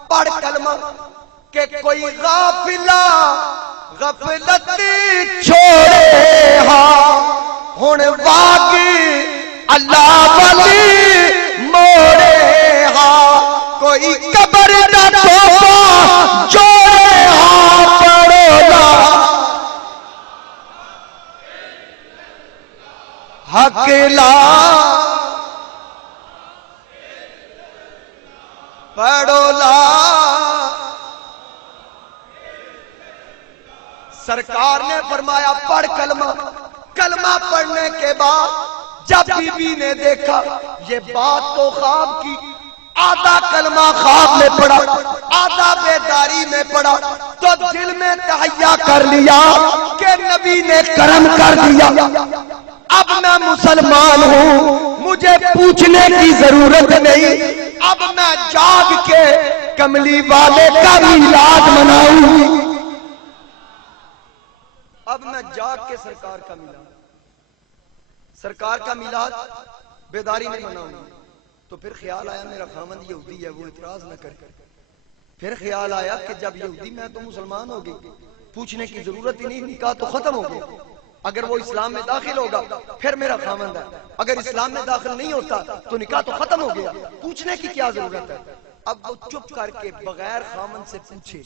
پڑھ کلمہ کہ کوئی غافلہ غفلت چھوڑے ہاں ہن واگ اللہ ولی موڑے ہاں کوئی قبر دا توبہ جوڑے ہاں پڑھولا حق لا پڑھولا. سرکار نے فرمایا پڑھ کلمہ. کلمہ پڑھنے کے بعد جب بی بی نے دیکھا یہ بات تو خواب کی، آدھا کلمہ خواب میں پڑھا آدھا بیداری میں پڑھا، تو دل میں تہیا کر لیا کہ نبی نے کرم کر دیا. اب میں مسلمان ہوں، مجھے پوچھنے کی ضرورت نہیں. اب میں جاگ کے کملی والے کا میلاد مناؤں. اب میں جاگ کے سرکار کا میلاد بیداری میں مناؤں. تو پھر خیال آیا میرا خامند یہودی ہے وہ اعتراض نہ کرے. پھر خیال آیا کہ جب یہودی میں تو مسلمان ہو گئی، پوچھنے کی ضرورت ہی نہیں، نکاح تو ختم ہو گیا. اگر وہ اسلام میں داخل ہوگا پھر میرا خامند ہے، اگر اسلام میں داخل نہیں ہوتا تو نکاح تو ختم ہو گیا، پوچھنے کی کیا ضرورت ہے. اب وہ چپ کر کے بغیر خامند سے پوچھے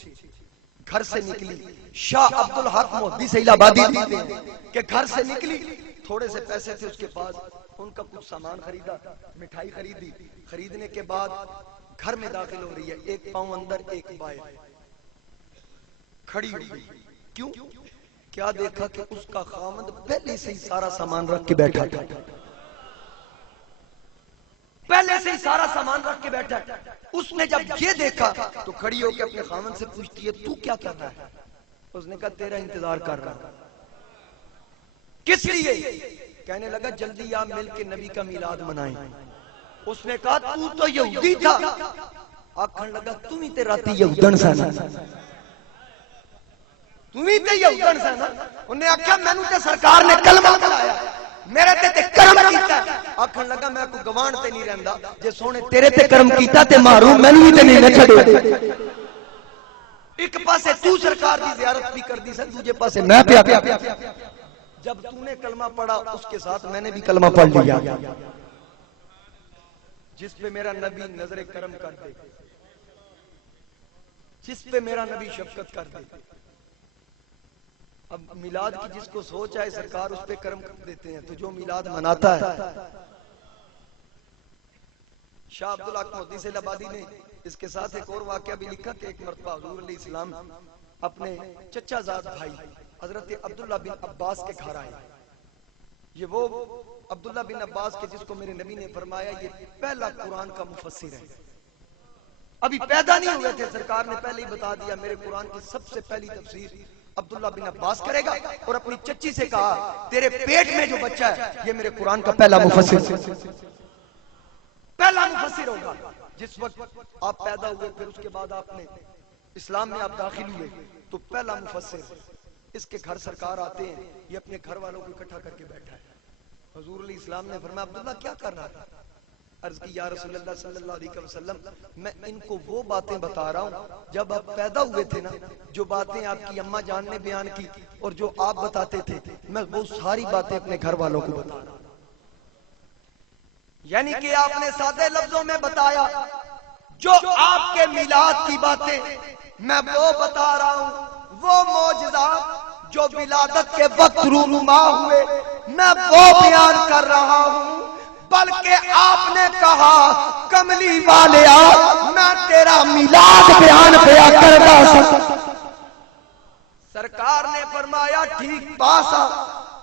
گھر سے نکلی. شاہ عبدالحق محدث الہ آبادی کہ گھر سے نکلی، تھوڑے سے پیسے تھے اس کے پاس، ان کا کچھ سامان خریدا، مٹھائی خریدی. خریدنے کے بعد گھر میں داخل ہو رہی ہے، ایک پاؤں اندر ایک باہر، کھڑی ہو گئی. کیوں؟ کیا دیکھا کہ اس کا خامند پہلے سے ہی سارا سامان رکھ کے بیٹھا تھا، پہلے سے ہی سارا سامان رکھ کے بیٹھا. اس نے جب یہ دیکھا تو کھڑی ہو کے اپنے خامند سے پوچھتی ہے تو کیا کر رہا ہے؟ اس نے کہا تیرا انتظار کر رہا ہوں. کس لیے؟ کہنے لگا جلدی آپ مل کے نبی کا میلاد منائیں. اس نے کہا تو تو یہودی تھا. آکھن لگا تم ہی تے راتی یہودن سن، تم ہی تے یہودن سن. انہیں آکھا مینوں تے سرکار نے کلمہ پڑھایا، میرے تے کرم کیتا. آکھن لگا میں کوئی گوانڈ تے نہیں رہندا، جے سونے تیرے تے کرم کیتا تے محروم مینوں ہی تے نہیں نہ چھڈے. ایک پاسے تو سرکار دی زیارت بھی کر دی سن، دوجے پاسے میں پیا. جب تو نے کلمہ پڑھا اس کے ساتھ میں نے بھی کلمہ پڑھ لیا. جس پہ میرا نبی نظر کرم کر دے، جس پہ میرا نبی شفقت کر دے. اب میلاد کی جس کو سوچ آئے سرکار اس پہ کرم کر دیتے ہیں. تو جو میلاد مناتا ہے شاہ عبدالحق محدث الہبادی نے اس کے ساتھ ایک اور واقعہ بھی لکھا کہ ایک مرتبہ حضور علیہ السلام اپنے چچا زاد بھائی حضرت عبداللہ بن عباس کے گھر آئے. یہ وہ عبداللہ بن عباس کے جس کو میرے نبی نے فرمایا یہ پہلا قرآن کا مفسر ہے. ابھی پیدا نہیں ہوئے تھے, سرکار نے پہلے ہی بتا دیا میرے قرآن کی سب سے پہلی تفسیر عبداللہ بن عباس کرے گا, اور اپنی چچی سے کہا تیرے پیٹ میں جو بچہ ہے یہ میرے قرآن کا پہلا مفسر ہوگا. جس وقت آپ پیدا ہوئے پھر اس کے بعد آپ نے اسلام میں آپ داخل ہوئے تو پہلا مفسر اس کے گھر سرکار آتے ہیں, یہ اپنے گھر والوں کو اکٹھا کر کے بیٹھا ہے. حضور علیہ السلام نے فرمایا عبداللہ کیا کر رہا تھا؟ عرض کی یا رسول اللہ صلی اللہ علیہ وسلم میں ان کو وہ باتیں بتا رہا ہوں جب آپ پیدا ہوئے تھے نا, جو باتیں آپ کی اماں جان نے بیان کی اور جو آپ بتاتے تھے میں وہ ساری باتیں اپنے گھر والوں کو بتا رہا ہوں. یعنی کہ آپ نے سادے لفظوں میں بتایا جو آپ کے میلاد کی باتیں میں وہ بتا رہا ہوں, وہ معجزات جو ولادت کے وقت رونما ہوئے میں وہ بیان کر رہا ہوں. بلکہ آپ نے کہا کملی والیا میں تیرا میلاد بیان کیا کرتا. سرکار نے فرمایا ٹھیک پاس آ,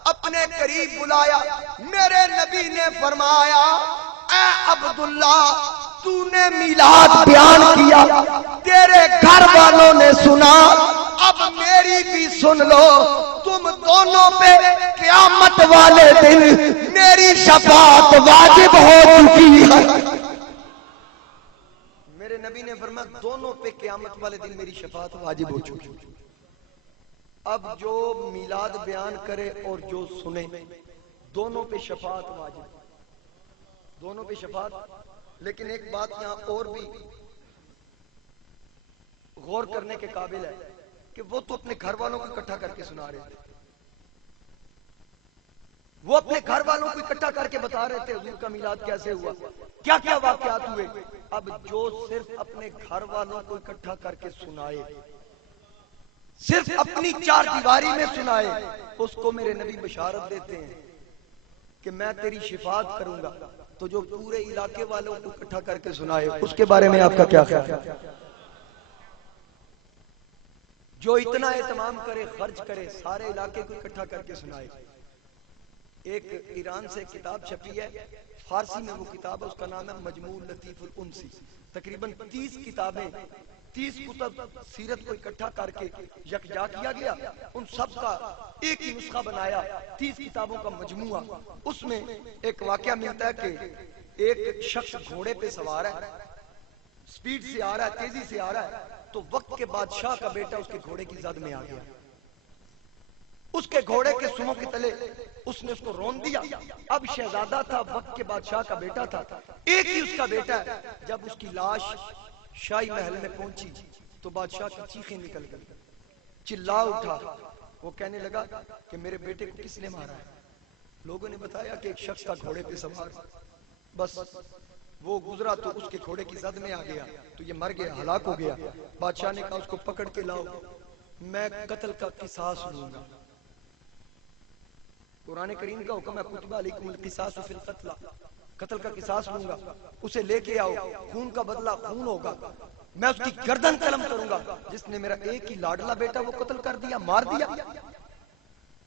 اپنے قریب بلایا. میرے نبی نے فرمایا اے عبداللہ تو نے میلاد بیان کیا, تیرے گھر والوں نے سنا, اب میری بھی سن لو. تم دونوں پہ قیامت والے دن میری شفاعت واجب ہو چکی ہے. میرے نبی نے فرمایا دونوں پہ قیامت والے دن میری شفاعت واجب ہو چکی. اب جو میلاد بیان کرے اور جو سنے دونوں پہ شفاعت واجب, دونوں پہ شفاعت. لیکن ایک بات یہاں اور بھی غور کرنے کے قابل ہے کہ وہ تو اپنے گھر والوں کو اکٹھا کر کے سنا رہے تھے, وہ اپنے گھر والوں کو اکٹھا کر کے بتا رہے تھے حضور کا میلاد کیسے ہوا, کیا کیا واقعات ہوئے. اب جو صرف اپنے گھر والوں کو اکٹھا کر کے سنائے, صرف اپنی چار دیواری میں سنائے, اس کو میرے نبی بشارت دیتے ہیں کہ میں تیری شفاعت کروں گا. تو جو پورے علاقے والوں کو اکٹھا کر کے سنائے اس کے بارے میں آپ کا کیا خیال ہے؟ جو اتنا اہتمام کرے, خرچ کرے, سارے علاقے کو اکٹھا کر کے سنائے. ایک ایران سے کتاب چھپی ہے, فارسی میں وہ کتاب ہے, اس کا نام ہے مجموع لطیف الانسی. تقریباً 30 کتابیں 30 کتب سیرت کو اکٹھا کر کے یکجا کیا گیا, ان سب کا ایک ہی نسخہ بنایا, 30 کتابوں کا مجموعہ. اس میں ایک واقعہ ملتا ہے کہ ایک شخص گھوڑے پہ سوار ہے, سپیڈ سے آ رہا ہے, تیزی سے آ رہا ہے, تو وقت کے بادشاہ کا بیٹا اس کے گھوڑے کی زد میں آ گیا. اس کے گھوڑے کے سموں کے تلے اس نے اس کو رون دیا. اب شہزادہ تھا, وقت کے بادشاہ کا بیٹا تھا, ایک ہی اس کا بیٹا ہے. جب اس کی لاش شاہی محل میں پہنچی تو بادشاہ کی چیخیں نکل گئی, چلا اٹھا. وہ کہنے لگا کہ میرے بیٹے کو کس نے مارا ہے؟ لوگوں نے بتایا کہ ایک شخص کا گھوڑے پہ سوار, بس وہ گزرا تو اس کے گھوڑے کی زد میں آ گیا تو یہ مر گیا, ہلاک ہو گیا. بادشاہ نے کہا اس کو پکڑ کے لاؤ, میں قتل کا قصاص لوں گا. قرآن کریم کا حکم ہے کتب علیکم القصاص فی القتل, قتل کا قصاص لوں گا. اسے لے کے آؤ, خون کا بدلہ خون ہوگا, میں اس کی گردن قلم کروں گا. جس نے میرا ایک ہی لاڈلا بیٹا وہ قتل کر دیا, مار دیا.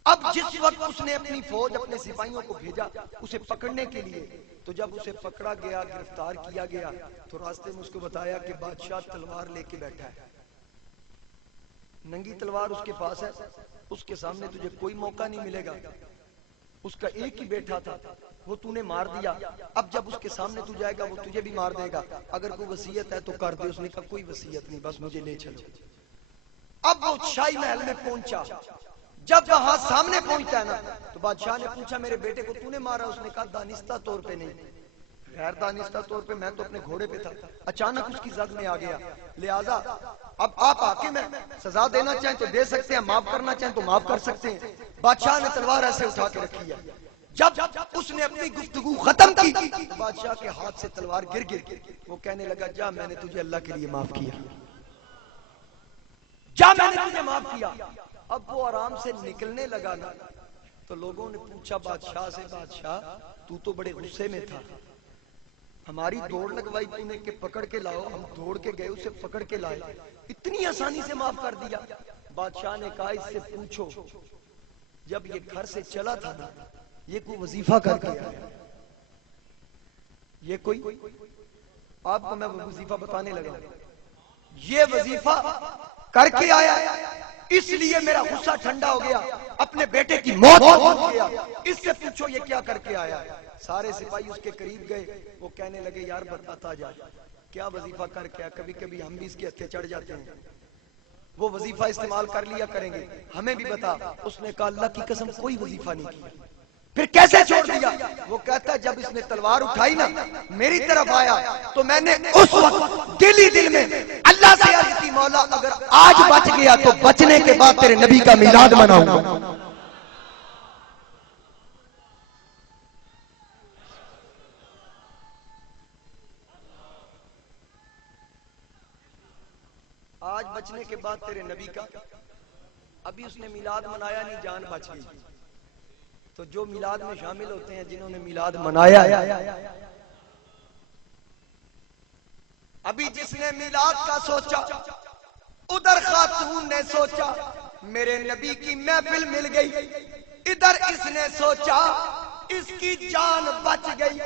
اب جس وقت اس نے اپنی فوج, اپنے سپاہیوں کو بھیجا اسے پکڑنے کے لیے, تو جب اسے پکڑا گیا, گرفتار کیا گیا, تو راستے میں اس کو بتایا کہ بادشاہ تلوار لے کے بیٹھا ہے, ننگی تلوار اس کے پاس ہے, اس کے سامنے تجھے کوئی موقع نہیں ملے گا. اس کا ایک ہی بیٹا تھا, وہ تو نے مار دیا. اب جب اس کے سامنے تو جائے گا وہ تجھے بھی مار دے گا, اگر کوئی وصیت ہے تو کر دے. اس نے کہا کوئی وصیت نہیں, بس مجھے لے چلو. اب وہ شاہی محل میں پہنچا. جب وہاں سامنے پہنچتا ہے نا تو بادشاہ نے پوچھا میرے بیٹے کو تو نے مارا؟ اس نے کہا دانستہ طور پہ نہیں, غیر دانستہ طور پہ, میں تو اپنے گھوڑے پہ تھا, اچانک اس کی زد میں آ گیا. لہٰذا اب آپ حاکم ہیں, سزا دینا چاہیں تو دے سکتے ہیں, معاف کرنا چاہیں تو معاف کر سکتے ہیں. بادشاہ نے تلوار ایسے اٹھا کے رکھی ہے. جب اس نے اپنی گفتگو ختم کی تو بادشاہ کے ہاتھ سے تلوار گر گئی. وہ کہنے لگا جا میں نے تجھے اللہ کے لیے معاف کیا, جا میں نے تجھے معاف کیا. اب وہ آرام سے نکلنے لگا نا تو لوگوں نے پوچھا بادشاہ سے, بادشاہ تو بڑے غصے میں تھا, ہماری دوڑ لگوائی تو نے کہ پکڑ کے لاؤ، ہم دوڑ کے گئے اسے پکڑ کے لائے، اتنی آسانی سے معاف کر دیا۔ بادشاہ نے کہا اس سے پوچھو جب یہ گھر سے چلا تھا نا یہ کوئی وظیفہ کر کے آیا؟ یہ کوئی، آپ کو میں وظیفہ بتانے لگا، یہ وظیفہ کر کے آیا، اس لیے میرا غصہ ٹھنڈا ہو گیا، اپنے بیٹے کی موت ہو گیا، اس سے پوچھو یہ کیا کر کے آیا۔ سارے سپاہی اس کے قریب گئے، وہ کہنے لگے یار بتاتا جا کیا وظیفہ کر کے آیا، کبھی کبھی ہم بھی اس کے ہتھے چڑھ جاتے ہیں، وہ وظیفہ استعمال کر لیا کریں گے، ہمیں بھی بتا۔ اس نے کہا اللہ کی قسم کوئی وظیفہ نہیں کیا۔ پھر کیسے چھوڑ دیا؟ وہ کہتا ہے جب اس نے تلوار اٹھائی نا میری طرف آیا تو میں نے اس وقت دل ہی دل میں اللہ سے عرض کی مولا اگر آج بچ گیا تو بچنے کے بعد تیرے نبی کا میلاد مناؤں گا۔ آج بچنے کے بعد تیرے نبی کا، ابھی اس نے میلاد منایا نہیں، جان بچ گئی۔ تو جو میلاد میں شامل ہوتے ہیں جنہوں نے میلاد منایا ہے، ابھی جس نے میلاد کا سوچا ادھر خاتون نے سوچا میرے نبی کی محفل مل گئی، ادھر اس نے سوچا اس کی جان بچ گئی۔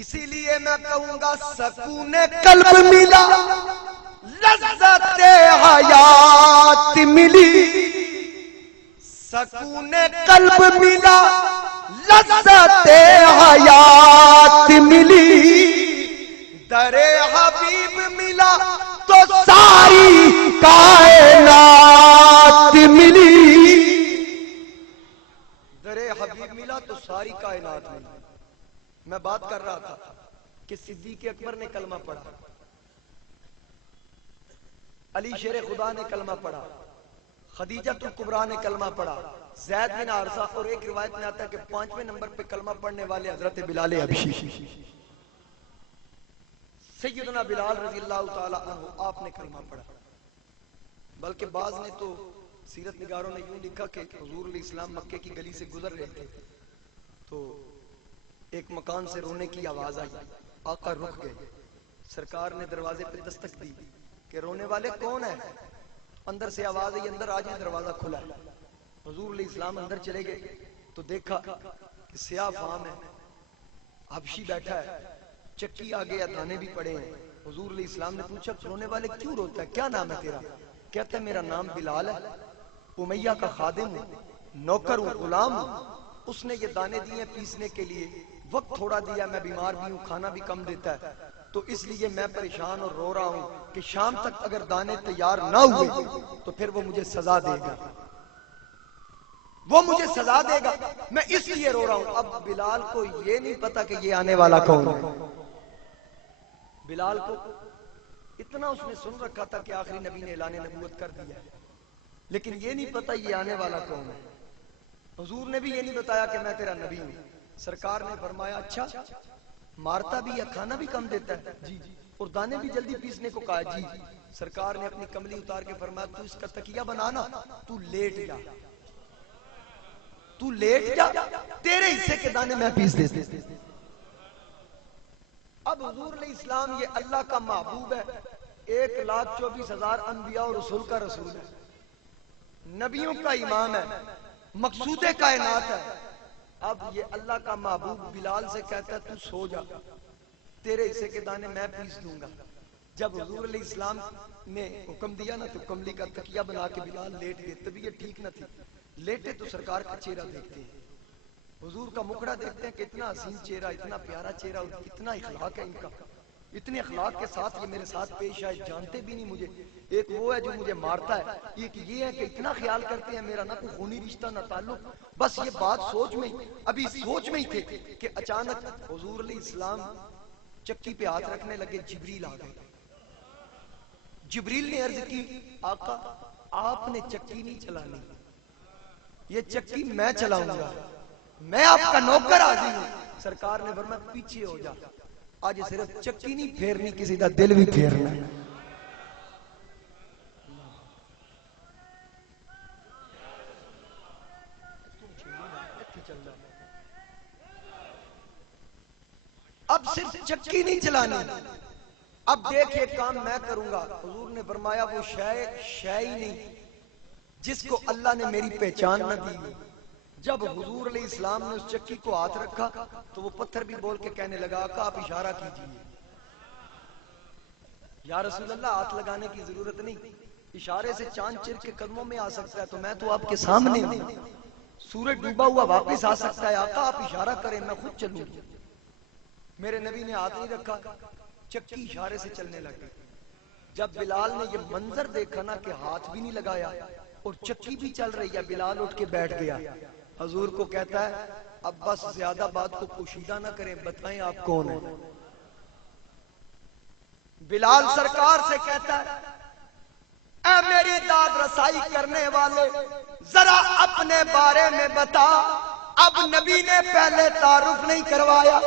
اسی لیے میں کہوں گا سکون قلب ملا، لذت حیات ملی، سکون قلب ملا، لذت حیات ملی، در حبیب ملا تو ساری کائنات ملی، در حبیب ملا تو ساری کائنات ملی۔ میں بات کر رہا تھا کہ صدیق اکبر نے کلمہ پڑھا، علی شیر خدا نے کلمہ پڑھا، خدیجہ الکبریٰ نے کلمہ پڑھا، زید بن حارثہ، اور ایک روایت میں آتا ہے کہ 5ویں نمبر پہ کلمہ پڑھنے والے حضرت بلال حبشی، سیدنا بلال رضی اللہ تعالی عنہ آپ نے کلمہ پڑھا۔ بلکہ بعض نے تو سیرت نگاروں نے یوں لکھا کہ حضور علیہ السلام مکے کی گلی سے گزر رہے تھے تو ایک مکان سے رونے کی آواز آئی، آقا رک گئے، سرکار نے دروازے پہ دستک دی کہ رونے والے کون ہیں؟ اندر سے آواز آئی اندر آ جائیں، دروازہ کھلا ہے۔ حضور علیہ السلام اندر چلے گئے تو دیکھا کہ سیاہ فام ہے، حبشی بیٹھا ہے، چکی آگے دانے بھی پڑے ہیں۔ حضور علیہ السلام نے پوچھا رونے والے کیوں روتا ہے، کیا نام ہے تیرا؟ کہتا ہے میرا نام بلال ہے، امیہ کا خادم ہوں، نوکر ہوں، غلام ہوں، اس نے یہ دانے دیے پیسنے کے لیے، وقت تھوڑا دیا، میں بیمار بھی ہوں، کھانا بھی کم دیتا ہے، تو اس لیے میں پریشان اور رو رہا ہوں کہ شام تک اگر دانے تیار نہ ہوئے تو پھر وہ مجھے سزا دے گا، وہ مجھے سزا دے گا، میں اس لیے رو رہا ہوں۔ اب بلال کو یہ نہیں پتا کہ یہ آنے والا کون ہے، بلال کو اتنا اس نے سن رکھا تھا کہ آخری نبی نے اعلان نبوت کر دیا، لیکن یہ نہیں پتا یہ آنے والا کون ہے۔ حضور نے بھی یہ نہیں بتایا کہ میں تیرا نبی ہوں۔ سرکار نے فرمایا اچھا مارتا بھی ہے، کھانا بھی کم دیتا ہے، جی، اور دانے بھی جلدی پیسنے کو کہا، جی۔ سرکار نے اپنی کملی اتار کے فرمایا تو اس کا تکیہ بنانا، تو لیٹ جا، تو لیٹ جا، تیرے حصے کے دانے میں پیس دیتے۔ اب حضور علیہ السلام یہ اللہ کا محبوب ہے، 1,24,000 انبیاء اور رسول کا رسول ہے، نبیوں کا امام ہے، مقصود کائنات ہے۔ اب یہ اللہ کا محبوب بلال سے کہتا ہے تو سو جا، تیرے حصے کے دانے میں پیس دوں گا۔ جب حضور علیہ السلام نے حکم دیا نا تو کملی کا تکیہ بنا کے بلال لیٹ گئے، طبیعت ٹھیک نہ تھی، لیٹے تو سرکار کا چہرہ دیکھتے ہیں، حضور کا مکھڑا دیکھتے ہیں کہ اتنا حسین چہرہ، اتنا پیارا چہرہ، اور اتنا اخلاق ہے ان کا، اتنے اخلاق کے ساتھ یہ میرے ساتھ پیش آئے، جانتے بھی نہیں مجھے، ایک وہ ہے جو مجھے مارتا ہے، ایک یہ ہے کہ اتنا خیال کرتے ہیں میرا، نہ کوئی خونی رشتہ نہ تعلق۔ بس یہ بات سوچ میں ابھی سوچ میں ہی تھے کہ اچانک حضور علیہ السلام چکی پہ ہاتھ رکھنے لگے، جبریل آ گئے۔ جبریل نے عرض کی آقا آپ نے چکی نہیں چلانی، یہ چکی میں چلاؤں گا، میں آپ کا نوکر حاضر ہوں۔ سرکار نے فرمایا پیچھے ہو جا، آج صرف چکی نہیں پھیرنی، کسی دا دل بھی پھیرنا ہے۔ اب صرف چکی نہیں چلانی، اب دیکھ یہ کام میں کروں گا۔ حضور نے فرمایا وہ شے ہی نہیں جس کو اللہ نے میری پہچان نہ دی۔ جب حضور علیہ السلام نے اس چکی کو ہاتھ رکھا تو وہ پتھر بھی بول کے کہنے لگا کہ آپ اشارہ کیجئے۔ یا رسول اللہ ہاتھ لگانے کی ضرورت نہیں، اشارے سے چاند چر کے قدموں میں آ سکتا ہے، تو میں تو آپ کے سامنے ہوں، سورج ڈوبا ہوا واپس آ سکتا ہے، آقا آپ اشارہ کریں میں خود چلوں گی۔ میرے نبی نے ہاتھ نہیں رکھا، چکی اشارے سے چلنے لگی۔ جب بلال نے یہ منظر دیکھا نا کہ ہاتھ بھی نہیں لگایا اور چکی بھی چل رہی ہے، بلال اٹھ کے بیٹھ گیا۔ حضور کو کہتا ہے اب بس زیادہ بات کو پوشیدہ نہ کریں، بتائیں آپ کون ہیں؟ بلال سرکار سے کہتا ہے اے میری داد رسائی کرنے والے، ذرا اپنے بارے میں بتا۔ اب نبی نے پہلے تعارف نہیں کروایا،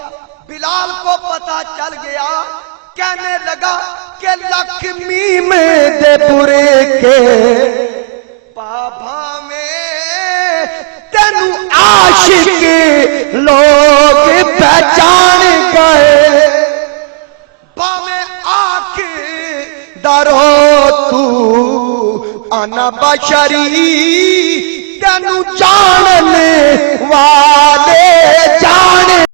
بلال کو پتا چل گیا، کہنے لگا کہ لکھمی میں دے برے کے پاپا میں تینو عاشق لوگ پہچان گئے، باویں آنکھ درو تو انا بشری تینو جاننے والے جان